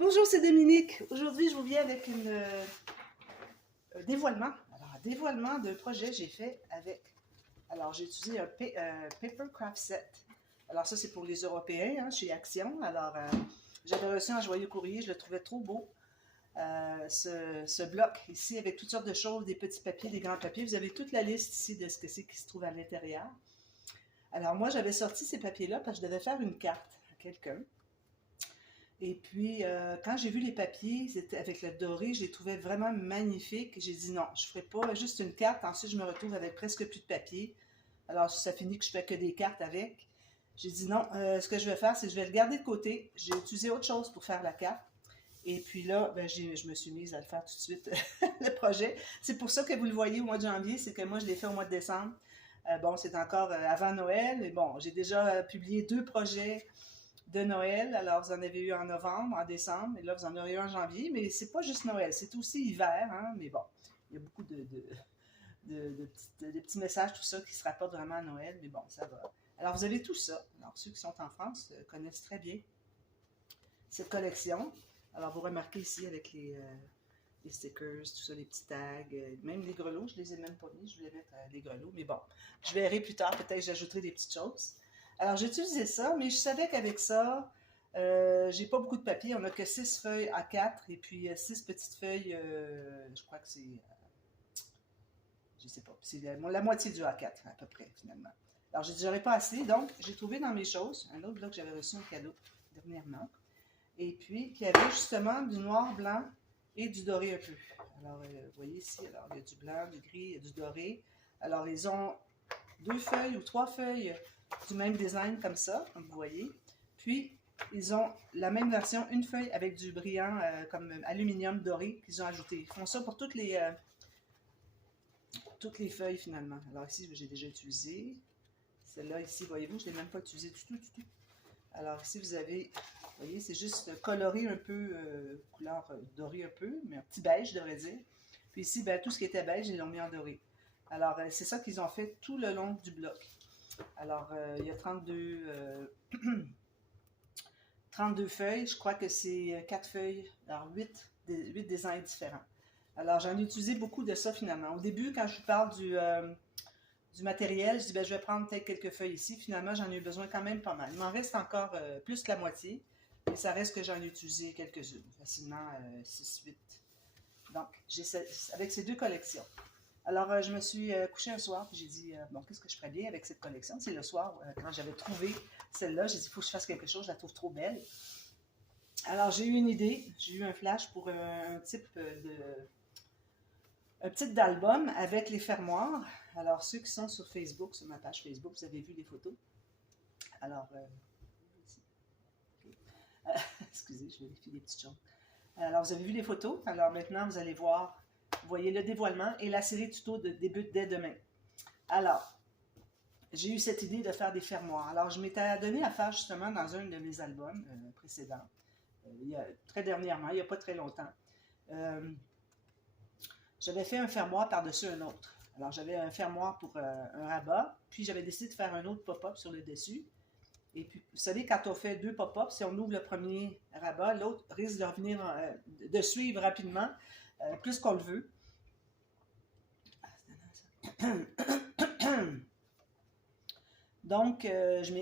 Bonjour, c'est Dominique. Aujourd'hui, je vous viens avec un dévoilement. Alors, un dévoilement d'un projet que j'ai fait avec... Alors, j'ai utilisé un Paper Craft Set. Alors, ça, c'est pour les Européens, hein, chez Action. Alors, j'avais reçu un joyeux courrier, je le trouvais trop beau. Ce bloc ici, avec toutes sortes de choses, des petits papiers, des grands papiers. Vous avez toute la liste ici de ce que c'est qui se trouve à l'intérieur. Alors, moi, j'avais sorti ces papiers-là parce que je devais faire une carte à quelqu'un. Et puis, quand j'ai vu les papiers avec le doré, je les trouvais vraiment magnifiques. J'ai dit non, je ne ferai pas juste une carte. Ensuite, je me retrouve avec presque plus de papier. Alors, ça finit que je fais que des cartes avec. J'ai dit non, ce que je vais faire, c'est que je vais le garder de côté. J'ai utilisé autre chose pour faire la carte. Et puis là, ben, je me suis mise à le faire tout de suite, le projet. C'est pour ça que vous le voyez au mois de janvier, c'est que moi, je l'ai fait au mois de décembre. Bon, c'est encore avant Noël. Et bon, j'ai déjà publié 2 projets de Noël. Alors, vous en avez eu en novembre, en décembre, et là, vous en aurez eu en janvier. Mais c'est pas juste Noël, c'est aussi hiver. Hein? Mais bon, il y a beaucoup de petits messages, tout ça, qui se rapportent vraiment à Noël. Mais bon, ça va. Alors, vous avez tout ça. Alors, ceux qui sont en France connaissent très bien cette collection. Alors, vous remarquez ici avec les stickers, tout ça, les petits tags, même les grelots, je les ai même pas mis, je voulais mettre des grelots, mais bon, je verrai plus tard, peut-être que j'ajouterai des petites choses. Alors, j'ai utilisé ça, mais je savais qu'avec ça, j'ai pas beaucoup de papier, on n'a que 6 feuilles A4 et puis 6 petites feuilles, je crois que c'est, je sais pas, c'est la moitié du A4 à peu près, finalement. Alors, j'ai dit, j'aurais pas assez, donc j'ai trouvé dans mes choses un autre bloc que j'avais reçu en cadeau dernièrement, et puis qui avait justement du noir, blanc, et du doré un peu. Alors, vous voyez ici, alors, il y a du blanc, du gris, il y a du doré. Alors, ils ont 2 feuilles ou 3 feuilles du même design comme ça, comme vous voyez. Puis, ils ont la même version, une feuille avec du brillant comme aluminium doré qu'ils ont ajouté. Ils font ça pour toutes les feuilles finalement. Alors ici, j'ai déjà utilisé. Celle-là ici, voyez-vous, je ne l'ai même pas utilisée du tout, du tout. Alors ici, vous avez... Vous voyez, c'est juste coloré un peu, couleur dorée un peu, mais un petit beige, je devrais dire. Puis ici, ben, tout ce qui était beige, ils l'ont mis en doré. Alors, c'est ça qu'ils ont fait tout le long du bloc. Alors, il y a 32 feuilles. Je crois que c'est 4 feuilles, alors 8 designs différents. Alors, j'en ai utilisé beaucoup de ça finalement. Au début, quand je vous parle du matériel, je dis, ben, je vais prendre peut-être quelques feuilles ici. Finalement, j'en ai eu besoin quand même pas mal. Il m'en reste encore plus que la moitié. Et ça reste que j'en ai utilisé quelques-unes, facilement 6-8. Donc, avec ces 2 collections. Alors, je me suis couchée un soir, puis j'ai dit, bon, qu'est-ce que je ferais bien avec cette collection? C'est le soir, quand j'avais trouvé celle-là, j'ai dit, il faut que je fasse quelque chose, je la trouve trop belle. Alors, j'ai eu une idée, j'ai eu un flash pour un type d'album avec les fermoirs. Alors, ceux qui sont sur Facebook, sur ma page Facebook, vous avez vu les photos. Alors, excusez, je vérifie des petites choses. Alors, vous avez vu les photos. Alors, maintenant, vous allez voir, vous voyez le dévoilement et la série tuto débute dès demain. Alors, j'ai eu cette idée de faire des fermoirs. Alors, je m'étais donné à faire justement dans un de mes albums précédents, très dernièrement, il n'y a pas très longtemps. J'avais fait un fermoir par-dessus un autre. Alors, j'avais un fermoir pour un rabat, puis j'avais décidé de faire un autre pop-up sur le dessus. Et puis, vous savez, quand on fait 2 pop-ups, si on ouvre le premier rabat, l'autre risque de revenir, de suivre rapidement, plus qu'on le veut. Donc,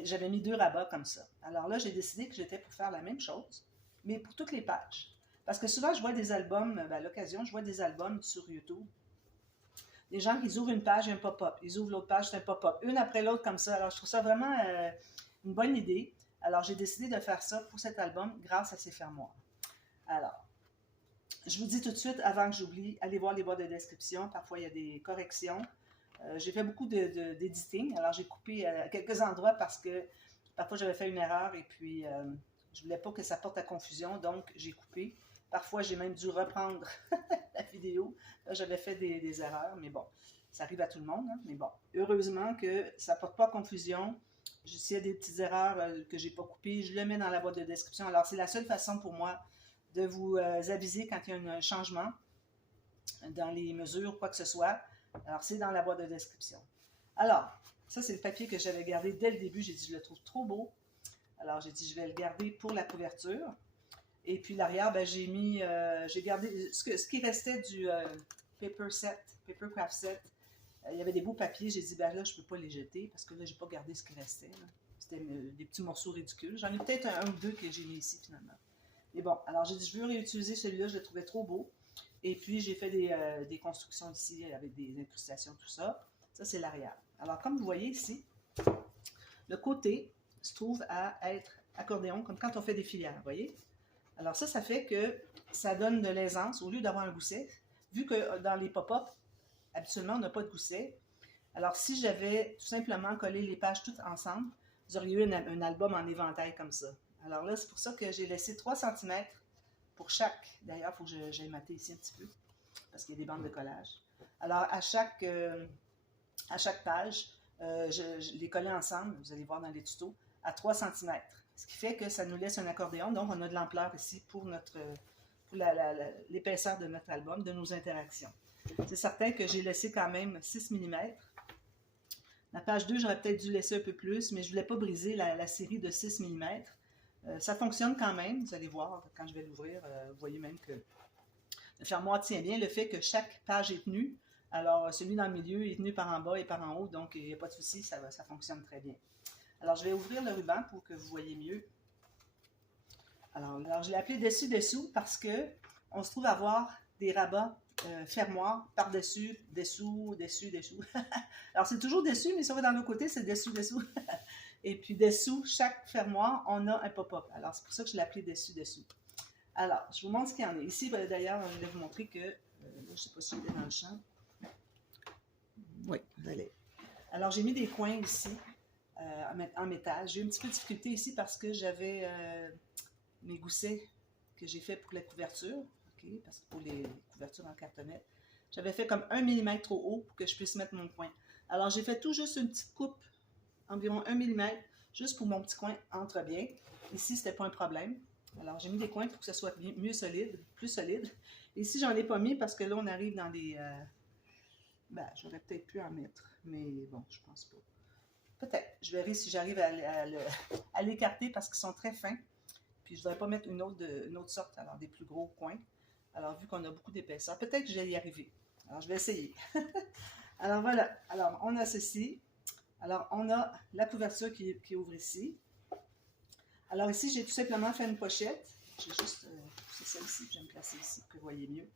j'avais mis 2 rabats comme ça. Alors là, j'ai décidé que j'étais pour faire la même chose, mais pour toutes les pages. Parce que souvent, je vois des albums, à l'occasion, je vois des albums sur YouTube. Des gens qui ouvrent une page et un pop-up. Ils ouvrent l'autre page, c'est un pop-up. Une après l'autre comme ça. Alors, je trouve ça vraiment une bonne idée. Alors, j'ai décidé de faire ça pour cet album grâce à ces fermoirs. Alors, je vous dis tout de suite, avant que j'oublie, allez voir les boîtes de description. Parfois, il y a des corrections. J'ai fait beaucoup d'editing. Alors, j'ai coupé à quelques endroits parce que parfois, j'avais fait une erreur et puis je ne voulais pas que ça porte à confusion. Donc, j'ai coupé. Parfois, j'ai même dû reprendre la vidéo. Là, j'avais fait des erreurs, mais bon, ça arrive à tout le monde. Hein? Mais bon, heureusement que ça ne porte pas à confusion. S'il y a des petites erreurs que je n'ai pas coupées, je le mets dans la boîte de description. Alors, c'est la seule façon pour moi de vous aviser quand il y a un changement dans les mesures, quoi que ce soit. Alors, c'est dans la boîte de description. Alors, ça, c'est le papier que j'avais gardé dès le début. J'ai dit, je le trouve trop beau. Alors, j'ai dit, je vais le garder pour la couverture. Et puis l'arrière, ben, j'ai gardé ce qui restait du paper craft set. Il y avait des beaux papiers, j'ai dit, ben là, je ne peux pas les jeter parce que là, je n'ai pas gardé ce qui restait. C'était des petits morceaux ridicules. J'en ai peut-être un ou deux que j'ai mis ici finalement. Mais bon, alors j'ai dit, je veux réutiliser celui-là, je le trouvais trop beau. Et puis, j'ai fait des constructions ici avec des incrustations, tout ça. Ça, c'est l'arrière. Alors, comme vous voyez ici, le côté se trouve à être accordéon, comme quand on fait des filières, vous voyez? Alors ça fait que ça donne de l'aisance au lieu d'avoir un gousset. Vu que dans les pop-up, habituellement, on n'a pas de gousset. Alors, si j'avais tout simplement collé les pages toutes ensemble, vous auriez eu un album en éventail comme ça. Alors là, c'est pour ça que j'ai laissé 3 cm pour chaque. D'ailleurs, il faut que j'aille mater ici un petit peu, parce qu'il y a des bandes de collage. Alors, à chaque page, je les collais ensemble, vous allez voir dans les tutos, à 3 cm. Ce qui fait que ça nous laisse un accordéon. Donc, on a de l'ampleur ici pour l'épaisseur de notre album, de nos interactions. C'est certain que j'ai laissé quand même 6 mm. La page 2, j'aurais peut-être dû laisser un peu plus, mais je ne voulais pas briser la série de 6 mm. Ça fonctionne quand même, vous allez voir, quand je vais l'ouvrir, vous voyez même que le fermoir tient bien. Le fait que chaque page est tenue, alors celui dans le milieu est tenu par en bas et par en haut, donc il n'y a pas de souci, ça fonctionne très bien. Alors je vais ouvrir le ruban pour que vous voyez mieux. Alors je l'ai appelé dessus-dessous parce que on se trouve à avoir des rabats fermoirs par-dessus, dessous. Alors c'est toujours dessus, mais si on va dans l'autre côté, c'est dessous. Et puis dessous chaque fermoir, on a un pop-up. Alors c'est pour ça que je l'ai appelé dessus-dessous. Alors, je vous montre ce qu'il y en a. Ici, d'ailleurs, je vais vous montrer que, là, je ne sais pas si j'étais dans le champ. Oui, vous allez. Alors, j'ai mis des coins ici, en métal. J'ai eu un petit peu de difficulté ici parce que j'avais mes goussets que j'ai fait pour la couverture, okay, parce que pour les couvertures en cartonnette, j'avais fait comme 1 mm trop haut pour que je puisse mettre mon coin. Alors, j'ai fait tout juste une petite coupe, environ 1 mm, juste pour mon petit coin entre bien. Ici, ce n'était pas un problème. Alors, j'ai mis des coins pour que ce soit plus solide. Ici, j'en ai pas mis parce que là, on arrive dans des... j'aurais peut-être pu en mettre, mais bon, je pense pas. Peut-être. Je verrai si j'arrive à l'écarter parce qu'ils sont très fins. Puis, je ne voudrais pas mettre une autre sorte, alors des plus gros coins. Alors, vu qu'on a beaucoup d'épaisseur, peut-être que je vais y arriver. Alors, je vais essayer. Alors, voilà. Alors, on a ceci. Alors, on a la couverture qui ouvre ici. Alors ici, j'ai tout simplement fait une pochette. J'ai juste, c'est celle-ci que je vais me placer ici pour que vous voyez mieux.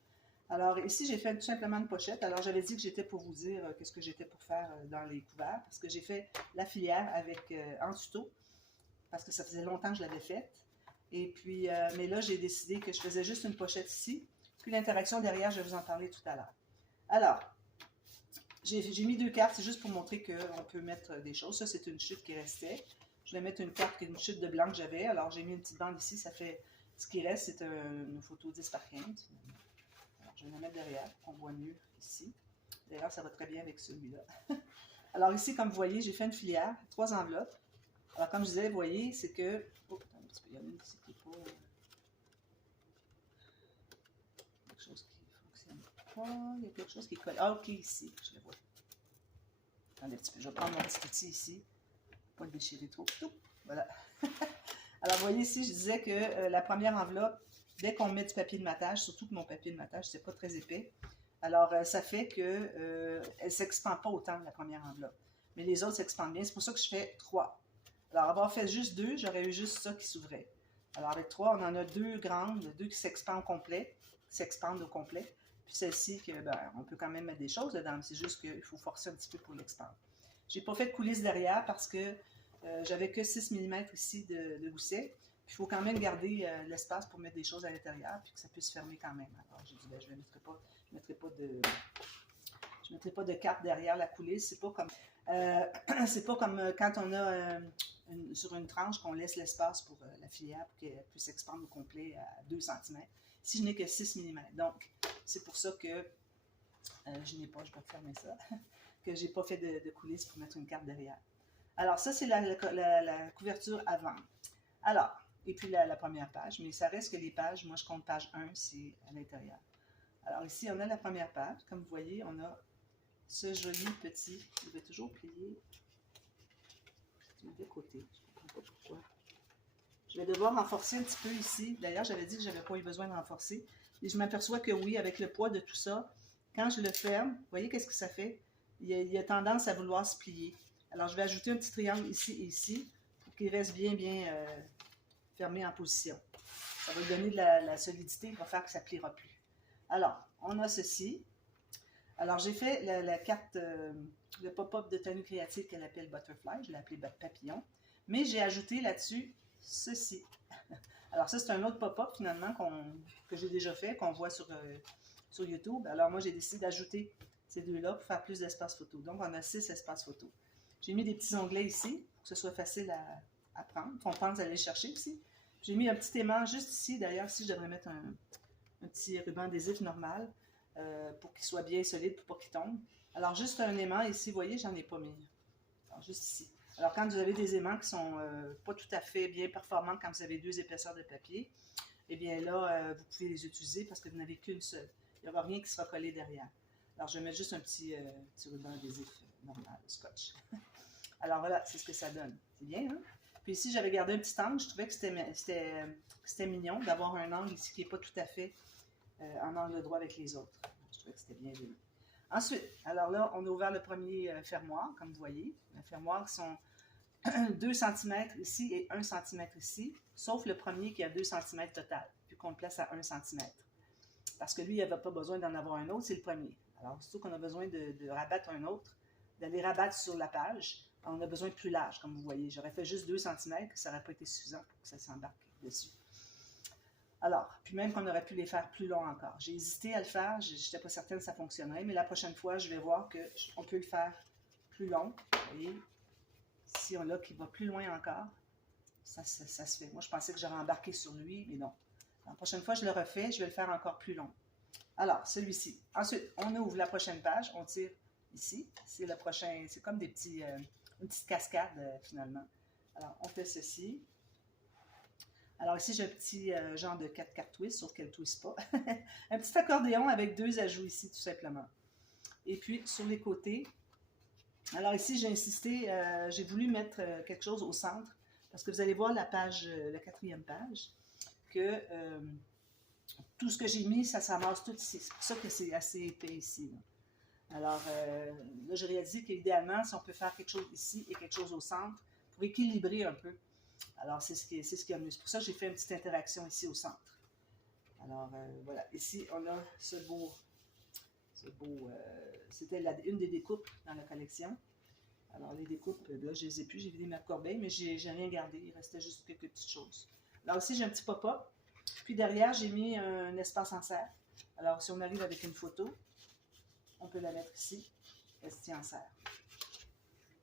Alors ici, j'ai fait tout simplement une pochette. Alors j'avais dit que j'étais pour vous dire qu'est-ce que j'étais pour faire dans les couverts, parce que j'ai fait la filière avec en tuto, parce que ça faisait longtemps que je l'avais faite. Et puis, mais là, j'ai décidé que je faisais juste une pochette ici. Puis l'interaction derrière, je vais vous en parler tout à l'heure. Alors, j'ai mis 2 cartes, c'est juste pour montrer qu'on peut mettre des choses. Ça, c'est une chute qui restait. Je vais mettre une carte qui est une chute de blanc que j'avais. Alors, j'ai mis une petite bande ici. Ça fait... Ce qui reste, c'est une photo 10 par 15. Alors, je vais la mettre derrière pour qu'on voit mieux ici. D'ailleurs, ça va très bien avec celui-là. Alors, ici, comme vous voyez, j'ai fait une filière, 3 enveloppes. Alors, comme je disais, vous voyez, c'est que... Oh, attends un petit peu, il y en a une ici qui n'est pas... quelque chose qui ne fonctionne pas. Il y a quelque chose qui colle. Ah, OK, ici, je le vois. Attendez un petit peu, je vais prendre mon petit outil ici. Pas le déchirer trop. Voilà. Alors, vous voyez ici, je disais que la première enveloppe, dès qu'on met du papier de matage, surtout que mon papier de matage, c'est pas très épais, alors ça fait qu'elle ne s'expand pas autant, la première enveloppe. Mais les autres s'expandent bien. C'est pour ça que je fais 3. Alors, avoir fait juste 2, j'aurais eu juste ça qui s'ouvrait. Alors, avec 3, on en a 2 grandes, 2 qui s'expandent au complet. Puis celle-ci, on peut quand même mettre des choses dedans, mais c'est juste qu'il faut forcer un petit peu pour l'expandre. Je n'ai pas fait de coulisses derrière parce que j'avais que 6 mm ici de gousset. Puis il faut quand même garder l'espace pour mettre des choses à l'intérieur puis que ça puisse fermer quand même. Alors j'ai dit, je ne mettrai pas de carte derrière la coulisse. C'est pas comme quand on a sur une tranche qu'on laisse l'espace pour la filière pour qu'elle puisse s'expandre au complet à 2 cm. Ici, je n'ai que 6 mm. Donc, c'est pour ça que je n'ai pas, je vais fermer ça, que je n'ai pas fait de coulisses pour mettre une carte derrière. Alors, ça, c'est la couverture avant. Alors, et puis la première page, mais ça reste que les pages, moi je compte page 1, c'est à l'intérieur. Alors ici, on a la première page. Comme vous voyez, on a ce joli petit, je vais toujours plier du mauvais côté, je ne comprends pas pourquoi. Je vais devoir renforcer un petit peu ici. D'ailleurs, j'avais dit que je n'avais pas eu besoin de renforcer. Et je m'aperçois que oui, avec le poids de tout ça, quand je le ferme, vous voyez qu'est-ce que ça fait? Il a tendance à vouloir se plier. Alors, je vais ajouter un petit triangle ici et ici pour qu'il reste bien fermé en position. Ça va lui donner de la solidité, il va faire que ça ne pliera plus. Alors, on a ceci. Alors, j'ai fait la carte, le pop-up de tenue créative qu'elle appelle Butterfly. Je l'ai appelé Papillon. Mais j'ai ajouté là-dessus ceci. Alors, ça, c'est un autre pop-up, finalement, que j'ai déjà fait, qu'on voit sur YouTube. Alors, moi, j'ai décidé d'ajouter ces deux-là pour faire plus d'espace photo. Donc, on a 6 espaces photo. J'ai mis des petits onglets ici, pour que ce soit facile à prendre. On pense aller les chercher aussi. J'ai mis un petit aimant juste ici. D'ailleurs, ici, je devrais mettre un petit ruban adhésif normal pour qu'il soit bien solide, pour pas qu'il tombe. Alors, juste un aimant ici, vous voyez, j'en ai pas mis. Alors, juste ici. Alors, quand vous avez des aimants qui sont pas tout à fait bien performants, quand vous avez 2 épaisseurs de papier, eh bien là, vous pouvez les utiliser parce que vous n'avez qu'une seule. Il n'y aura rien qui sera collé derrière. Alors, je vais mettre juste un petit ruban adhésif normal, scotch. Alors voilà, c'est ce que ça donne. C'est bien, hein? Puis ici, j'avais gardé un petit angle. Je trouvais que c'était mignon d'avoir un angle ici qui n'est pas tout à fait en angle droit avec les autres. Je trouvais que c'était bien joli. Ensuite, alors là, on a ouvert le premier fermoir, comme vous voyez. Les fermoirs sont 2 cm ici et 1 cm ici, sauf le premier qui a 2 cm total, puis qu'on le place à 1 cm. Parce que lui, il n'avait pas besoin d'en avoir un autre, c'est le premier. Alors, surtout qu'on a besoin de rabattre un autre, d'aller rabattre sur la page, on a besoin de plus large, comme vous voyez. J'aurais fait juste 2 cm, ça n'aurait pas été suffisant pour que ça s'embarque dessus. Alors, puis même qu'on aurait pu les faire plus longs encore. J'ai hésité à le faire, je n'étais pas certaine que ça fonctionnerait, mais la prochaine fois, je vais voir qu'on peut le faire plus long. Vous voyez, si on l'a qui va plus loin encore, ça se fait. Moi, je pensais que j'aurais embarqué sur lui, mais non. La prochaine fois, je le refais, je vais le faire encore plus long. Alors, celui-ci. Ensuite, on ouvre la prochaine page, on tire ici. C'est le prochain, c'est comme une petite cascade finalement. Alors, on fait ceci. Alors ici, j'ai un petit genre de 4 twist, sauf qu'elle ne twist pas. Un petit accordéon avec 2 ajouts ici, tout simplement. Et puis, sur les côtés, alors ici, j'ai insisté, j'ai voulu mettre quelque chose au centre, parce que vous allez voir la page, la 4e page, que tout ce que j'ai mis, ça se ramasse tout ici. C'est pour ça que c'est assez épais ici. Là. Alors, là, j'ai réalisé qu'idéalement, si on peut faire quelque chose ici et quelque chose au centre, pour équilibrer un peu. Alors, c'est ce qui est mieux. C'est pour ça que j'ai fait une petite interaction ici au centre. Alors, voilà. Ici, on a ce beau c'était une des découpes dans la collection. Alors, les découpes, là, je ne les ai plus. J'ai vidé ma corbeille, mais je n'ai rien gardé. Il restait juste quelques petites choses. Là aussi, j'ai un petit pop-up. Puis derrière, j'ai mis un espace en serre. Alors, si on arrive avec une photo, on peut la mettre ici. Rester en serre.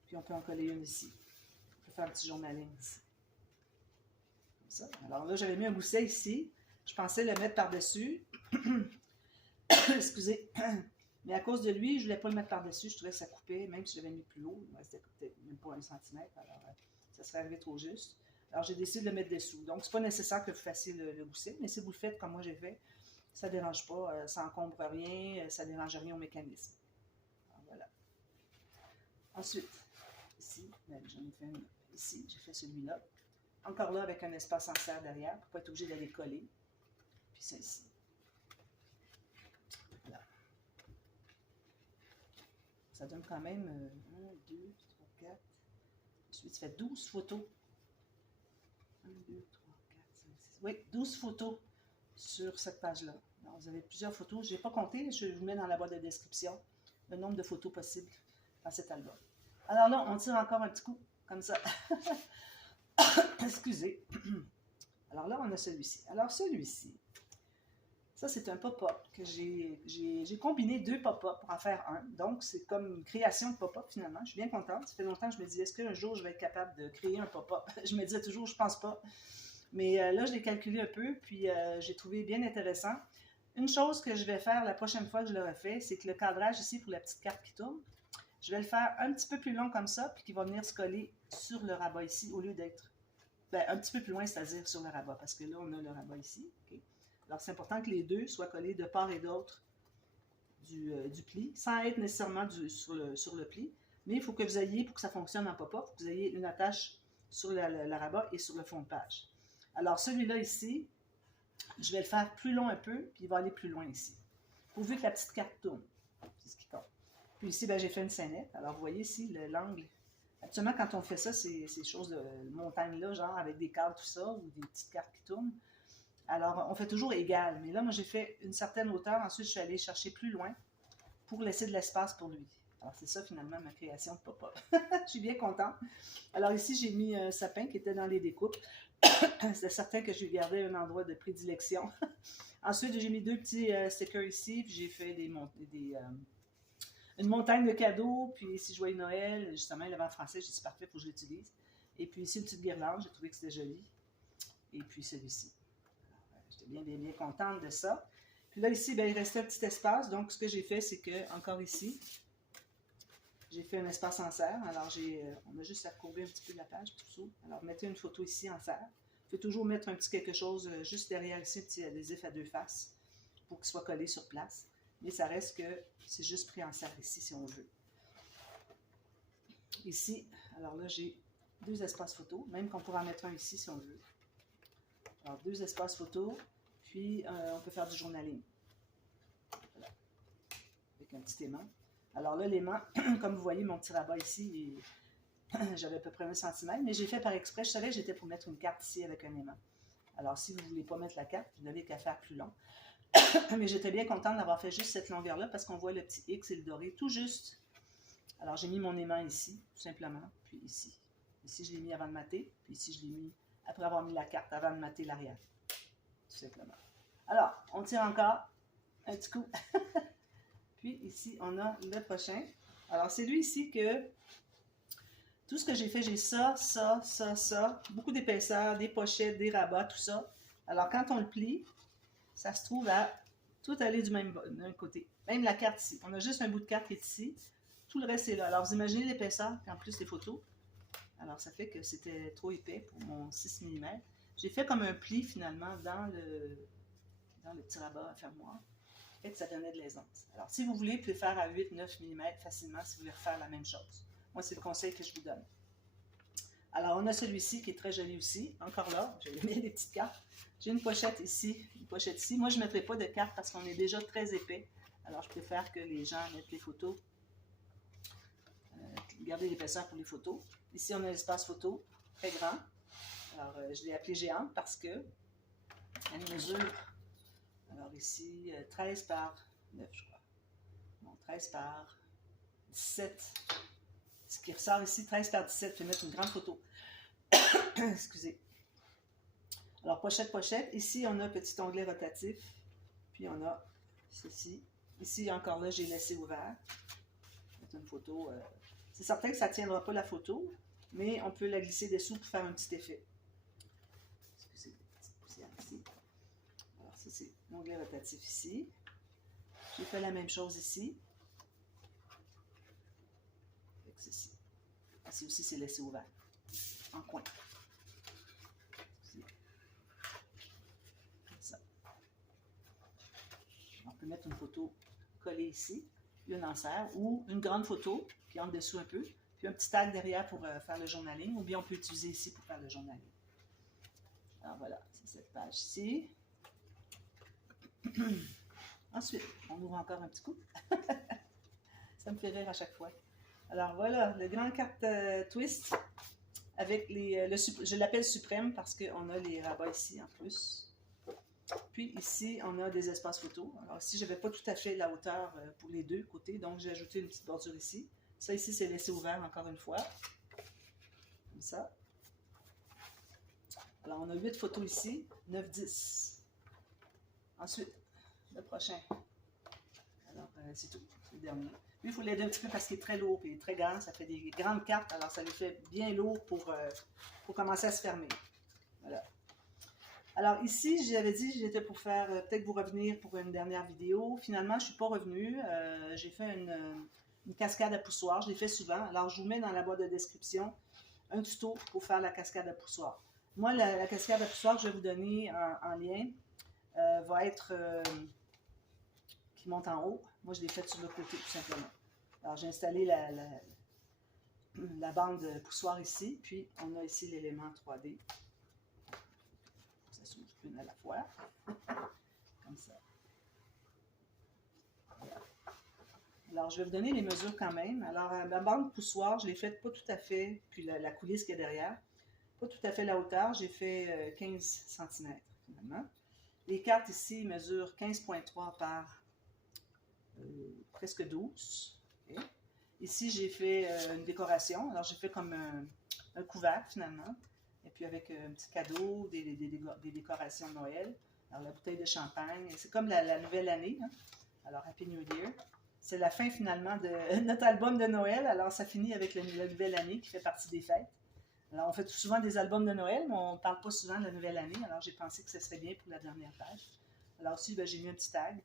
Puis, on peut en coller une ici. On peut faire un petit journaling ici. Comme ça. Alors là, j'avais mis un gousset ici. Je pensais le mettre par-dessus. Excusez. Mais à cause de lui, je ne voulais pas le mettre par-dessus. Je trouvais que ça coupait, même si je l'avais mis plus haut. C'était peut-être même pas 1 cm. Alors, ça serait arrivé trop juste. Alors, j'ai décidé de le mettre dessous. Donc, ce n'est pas nécessaire que vous fassiez le gousset, mais si vous le faites comme moi j'ai fait, ça ne dérange pas, ça n'encombre rien, ça ne dérange rien au mécanisme. Alors, voilà. Ensuite, ici, j'en ai fait un ici, j'ai fait celui-là. Encore là, avec un espace en serre derrière, pour ne pas être obligé d'aller coller. Puis ça ici. Voilà. Ça donne quand même 1, 2, 3, 4. Ensuite, ça fait 12 photos. 1, 2, 3, 4, 5, 6. Oui, 12 photos sur cette page-là. Vous avez plusieurs photos. Je n'ai pas compté, je vous mets dans la boîte de description le nombre de photos possibles dans cet album. Alors là, on tire encore un petit coup, comme ça. Excusez. Alors là, on a celui-ci. Alors celui-ci, ça c'est un pop-up que j'ai combiné 2 pop-up pour en faire un. Donc c'est comme une création de pop-up finalement. Je suis bien contente. Ça fait longtemps que je me dis, est-ce qu'un jour je vais être capable de créer un pop-up? Je me disais toujours, je pense pas. Mais là, je l'ai calculé un peu, puis j'ai trouvé bien intéressant. Une chose que je vais faire la prochaine fois que je le refais, c'est que le cadrage ici pour la petite carte qui tourne, je vais le faire un petit peu plus long comme ça, puis qui va venir se coller sur le rabat ici, au lieu d'être un petit peu plus loin, c'est-à-dire sur le rabat, parce que là, on a le rabat ici. Okay? Alors, c'est important que les deux soient collés de part et d'autre du pli, sans être nécessairement sur le pli, mais il faut que vous ayez, pour que ça fonctionne en pop-up, vous ayez une attache sur le rabat et sur le fond de page. Alors, celui-là ici, je vais le faire plus long un peu, puis il va aller plus loin ici. Pourvu que la petite carte tourne. C'est ce qui compte. Puis ici, ben, j'ai fait une scénette. Alors, vous voyez ici l'angle. Actuellement, quand on fait ça, ces choses de montagne-là, genre avec des cadres, tout ça, ou des petites cartes qui tournent. Alors, on fait toujours égal. Mais là, moi, j'ai fait une certaine hauteur. Ensuite, je suis allée chercher plus loin pour laisser de l'espace pour lui. Alors, c'est ça, finalement, ma création de pop-up. Je suis bien contente. Alors, ici, j'ai mis un sapin qui était dans les découpes. C'est certain que je lui gardais un endroit de prédilection. Ensuite, j'ai mis deux petits stickers ici, puis j'ai fait une montagne de cadeaux, puis ici, Joyeux Noël, justement, il avait en français, j'ai dit parfait, il faut que je l'utilise. Et puis ici, une petite guirlande, j'ai trouvé que c'était joli. Et puis celui-ci. J'étais bien contente de ça. Puis là, ici, bien, il restait un petit espace, donc ce que j'ai fait, c'est que, encore ici, j'ai fait un espace en serre. Alors, on a juste à courber un petit peu la page, tout ça. Alors, mettez une photo ici en serre. Il faut toujours mettre un petit quelque chose juste derrière ici, un petit adhésif à deux faces, pour qu'il soit collé sur place. Mais ça reste que c'est juste pris en serre ici, si on veut. Ici, alors là, j'ai deux espaces photo, même qu'on pourra en mettre un ici, si on veut. Alors, deux espaces photo, puis on peut faire du journaling. Voilà. Avec un petit aimant. Alors là, l'aimant, comme vous voyez, mon petit rabat ici, j'avais à peu près 1 cm, mais j'ai fait par exprès. Je savais que j'étais pour mettre une carte ici avec un aimant. Alors, si vous ne voulez pas mettre la carte, vous n'avez qu'à faire plus long. Mais j'étais bien contente d'avoir fait juste cette longueur-là parce qu'on voit le petit X et le doré tout juste. Alors, j'ai mis mon aimant ici, tout simplement, puis ici. Ici, je l'ai mis avant de mater, puis ici, je l'ai mis après avoir mis la carte, avant de mater l'arrière. Tout simplement. Alors, on tire encore un petit coup. Puis ici, on a le prochain. Alors, c'est lui ici que tout ce que j'ai fait, j'ai ça, beaucoup d'épaisseur, des pochettes, des rabats, tout ça. Alors, quand on le plie, ça se trouve à tout aller d'un côté. Même la carte ici. On a juste un bout de carte qui est ici. Tout le reste est là. Alors, vous imaginez l'épaisseur, puis en plus les photos. Alors, ça fait que c'était trop épais pour mon 6 mm. J'ai fait comme un pli, finalement, dans le petit rabat à fermoir. Et ça donnait de l'aisance. Alors, si vous voulez, vous pouvez faire à 8-9 mm facilement si vous voulez refaire la même chose. Moi, c'est le conseil que je vous donne. Alors, on a celui-ci qui est très joli aussi. Encore là, j'ai mis des petites cartes. J'ai une pochette ici, une pochette ici. Moi, je ne mettrai pas de cartes parce qu'on est déjà très épais. Alors, je préfère que les gens mettent les photos. Gardez l'épaisseur pour les photos. Ici, on a l'espace photo, très grand. Alors, je l'ai appelé géante parce que elle mesure, alors ici, 13 par 9, je crois. Non, 13 par 17. Ce qui ressort ici, 13 par 17, je vais mettre une grande photo. Excusez. Alors, pochette. Ici, on a un petit onglet rotatif. Puis, on a ceci. Ici, encore là, j'ai laissé ouvert. Mettre une photo. C'est certain que ça ne tiendra pas la photo, mais on peut la glisser dessous pour faire un petit effet. Excusez, petite poussière ici. Alors, ça, c'est l'onglet rotatif ici. J'ai fait la même chose ici. Avec ceci. Ici aussi, c'est laissé ouvert. En coin. Comme ça. On peut mettre une photo collée ici, puis une en serre, ou une grande photo qui entre dessous un peu, puis un petit tag derrière pour faire le journaling, ou bien on peut utiliser ici pour faire le journaling. Alors voilà, c'est cette page ici. Ensuite, on ouvre encore un petit coup. Ça me fait rire à chaque fois. Alors voilà, le grand carte twist avec je l'appelle suprême parce qu'on a les rabats ici en plus. Puis ici, on a des espaces photos. Alors ici, je n'avais pas tout à fait la hauteur pour les deux côtés, donc j'ai ajouté une petite bordure ici. Ça ici, c'est laissé ouvert encore une fois. Comme ça. Alors, on a 8 photos ici, 9, 10. Ensuite, le prochain. Alors, c'est tout, c'est le dernier. Lui, il faut l'aider un petit peu parce qu'il est très lourd et très grand. Ça fait des grandes cartes, alors ça lui fait bien lourd pour commencer à se fermer. Voilà. Alors ici, j'avais dit que j'étais pour faire, peut-être vous revenir pour une dernière vidéo. Finalement, je ne suis pas revenue. J'ai fait une cascade à poussoir. Je l'ai fait souvent. Alors, je vous mets dans la boîte de description un tuto pour faire la cascade à poussoir. Moi, la cascade à poussoir que je vais vous donner en lien va être qui monte en haut. Moi, je l'ai faite sur le côté, tout simplement. Alors, j'ai installé la bande de poussoir ici, puis on a ici l'élément 3D. s'ouvre une à la fois. Comme ça. Voilà. Alors, je vais vous donner les mesures quand même. Alors, ma bande poussoir, je l'ai faite pas tout à fait, puis la coulisse qui est derrière, pas tout à fait la hauteur. J'ai fait 15 cm finalement. Les cartes ici mesurent 15,3 par presque 12. Okay. Ici, j'ai fait une décoration. Alors, j'ai fait comme un couvercle finalement. Et puis avec un petit cadeau, des décorations de Noël. Alors, la bouteille de champagne. C'est comme la nouvelle année. Hein? Alors, Happy New Year. C'est la fin finalement de notre album de Noël. Alors, ça finit avec la nouvelle année qui fait partie des fêtes. Alors, on fait souvent des albums de Noël, mais on ne parle pas souvent de la nouvelle année. Alors, j'ai pensé que ce serait bien pour la dernière page. Alors, aussi, ben, j'ai mis un petit tag.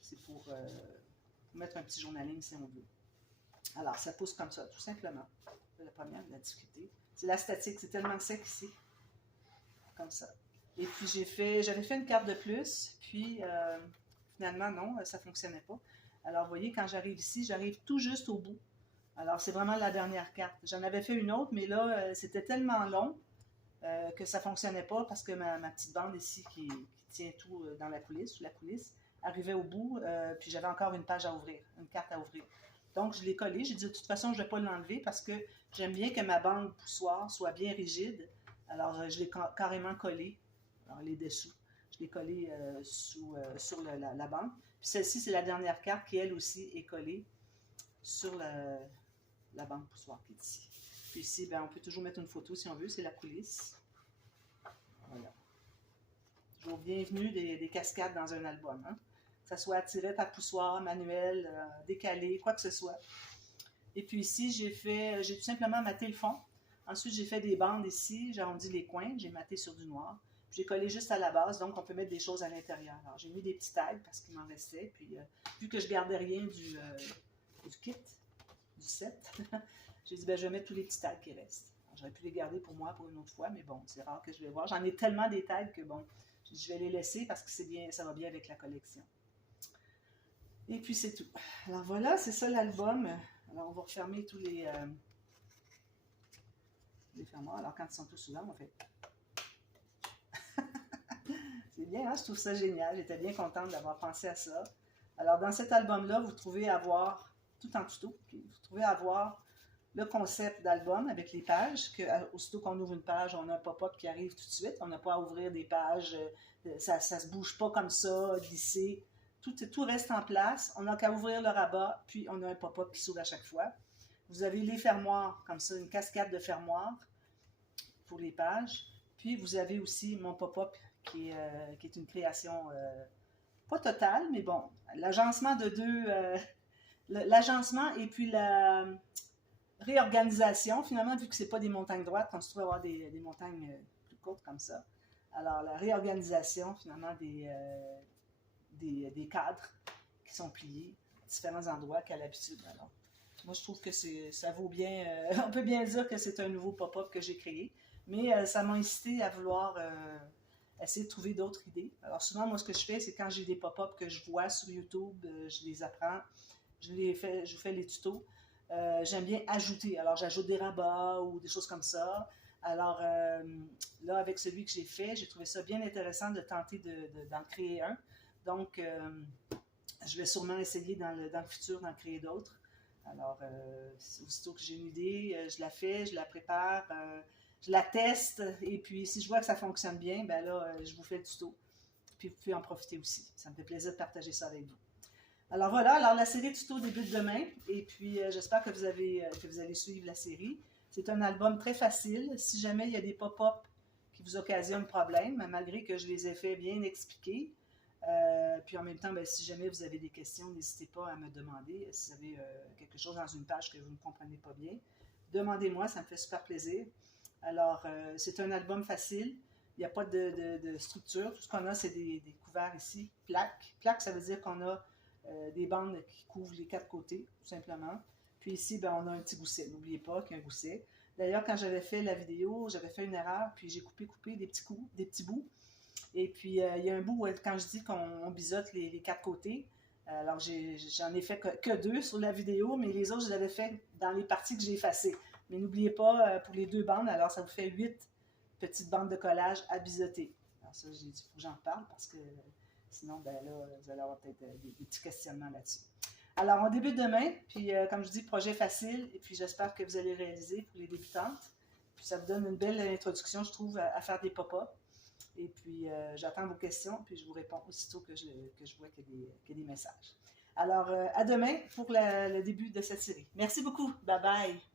C'est pour mettre un petit journaling si on veut. Alors, ça pousse comme ça, tout simplement. C'est la première, la difficulté. C'est la statique, c'est tellement sec ici. Comme ça. Et puis, j'avais fait une carte de plus, puis finalement, non, ça ne fonctionnait pas. Alors, vous voyez, quand j'arrive ici, j'arrive tout juste au bout. Alors, c'est vraiment la dernière carte. J'en avais fait une autre, mais là, c'était tellement long que ça ne fonctionnait pas parce que ma petite bande ici qui tient tout dans la coulisse, sous la coulisse, arrivait au bout, puis j'avais encore une page à ouvrir, une carte à ouvrir. Donc, je l'ai collée. J'ai dit, de toute façon, je ne vais pas l'enlever parce que j'aime bien que ma bande poussoir soit bien rigide. Alors, je l'ai carrément collée, alors les dessous. Je l'ai collée sur la bande. Puis celle-ci, c'est la dernière carte qui, elle aussi, est collée sur la bande poussoir qui est ici. Puis ici, ben, on peut toujours mettre une photo si on veut, c'est la coulisse. Voilà. Toujours bienvenue des cascades dans un album. Hein? Que ce soit attiré par poussoir, manuel, décalé, quoi que ce soit. Et puis ici, j'ai tout simplement matté le fond. Ensuite, j'ai fait des bandes ici, j'ai arrondi les coins, j'ai matté sur du noir. J'ai collé juste à la base, donc on peut mettre des choses à l'intérieur. Alors, j'ai mis des petits tags parce qu'il m'en restait. Puis, vu que je gardais rien du kit, du set, j'ai dit, ben, je vais mettre tous les petits tags qui restent. J'aurais pu les garder pour moi pour une autre fois, mais bon, c'est rare que je vais voir. J'en ai tellement des tags que bon, je vais les laisser parce que c'est bien, ça va bien avec la collection. Et puis, c'est tout. Alors voilà, c'est ça l'album. Alors, on va refermer tous les fermoirs. Alors, quand ils sont tous ouverts, on fait... C'est bien, hein? Je trouve ça génial. J'étais bien contente d'avoir pensé à ça. Alors, dans cet album-là, vous trouvez à voir, tout en tuto, vous trouvez à voir le concept d'album avec les pages, que aussitôt qu'on ouvre une page, on a un pop-up qui arrive tout de suite. On n'a pas à ouvrir des pages, ça ne se bouge pas comme ça, glisser. Tout reste en place. On n'a qu'à ouvrir le rabat, puis on a un pop-up qui s'ouvre à chaque fois. Vous avez les fermoirs, comme ça, une cascade de fermoirs pour les pages. Puis, vous avez aussi mon pop-up qui est une création pas totale, mais bon, l'agencement de l'agencement et puis la réorganisation, finalement, vu que ce n'est pas des montagnes droites, on se trouve avoir des montagnes plus courtes comme ça. Alors, la réorganisation, finalement, des cadres qui sont pliés à différents endroits qu'à l'habitude. Alors, moi, je trouve que ça vaut bien, on peut bien dire que c'est un nouveau pop-up que j'ai créé, mais ça m'a incité à vouloir essayer de trouver d'autres idées. Alors, souvent, moi, ce que je fais, c'est quand j'ai des pop-up que je vois sur YouTube, je les apprends, je vous fais les tutos. J'aime bien ajouter. Alors, j'ajoute des rabats ou des choses comme ça. Alors, là, avec celui que j'ai fait, j'ai trouvé ça bien intéressant de tenter d'en créer un. Donc, je vais sûrement essayer dans le futur d'en créer d'autres. Alors, aussitôt que j'ai une idée, je la fais, je la prépare, je la teste. Et puis, si je vois que ça fonctionne bien, ben là, je vous fais le tuto. Puis, vous pouvez en profiter aussi. Ça me fait plaisir de partager ça avec vous. Alors voilà, alors la série tuto débute demain. Et puis, j'espère que vous allez suivre la série. C'est un album très facile. Si jamais il y a des pop-up qui vous occasionnent problème, malgré que je les ai fait bien expliquer. Puis en même temps, ben, si jamais vous avez des questions, n'hésitez pas à me demander. Si vous avez quelque chose dans une page que vous ne comprenez pas bien, demandez-moi, ça me fait super plaisir. Alors, c'est un album facile. Il n'y a pas de structure. Tout ce qu'on a, c'est des couverts ici. Plaques. Plaques, ça veut dire qu'on a des bandes qui couvrent les quatre côtés, tout simplement. Puis ici, ben, on a un petit gousset. N'oubliez pas qu'il y a un gousset. D'ailleurs, quand j'avais fait la vidéo, j'avais fait une erreur, puis j'ai coupé des petits bouts. Et puis, il y a un bout où, quand je dis qu'on biseaute les quatre côtés, alors j'en ai fait que 2 sur la vidéo, mais les autres, je les avais fait dans les parties que j'ai effacées. Mais n'oubliez pas, pour les 2 bandes, alors ça vous fait 8 petites bandes de collage à biseauter. Alors ça, j'ai dit, il faut que j'en parle parce que sinon, ben là, vous allez avoir peut-être des petits questionnements là-dessus. Alors, on débute demain, puis comme je dis, projet facile, et puis j'espère que vous allez réaliser pour les débutantes. Puis ça vous donne une belle introduction, je trouve, à faire des pop-up. Et puis, j'attends vos questions, puis je vous réponds aussitôt que je vois qu'il y a des messages. Alors, à demain pour le début de cette série. Merci beaucoup. Bye bye.